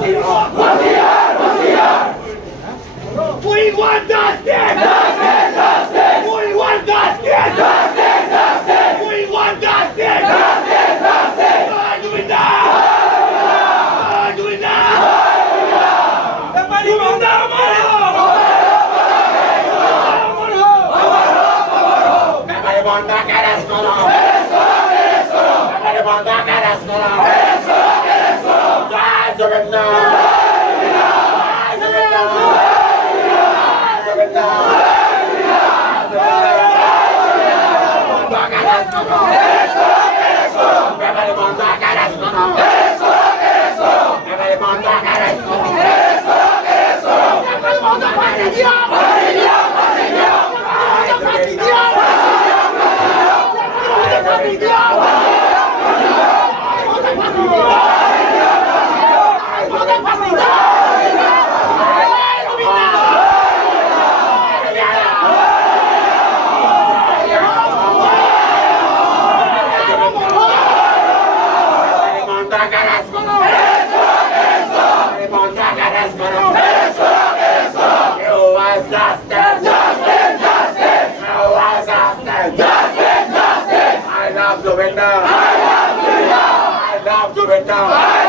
We want justice! Justice! Justice! We want justice! Justice! Justice! We want justice! Justice! Justice! Doing that! Doing that! I love Govinda. I love Govinda.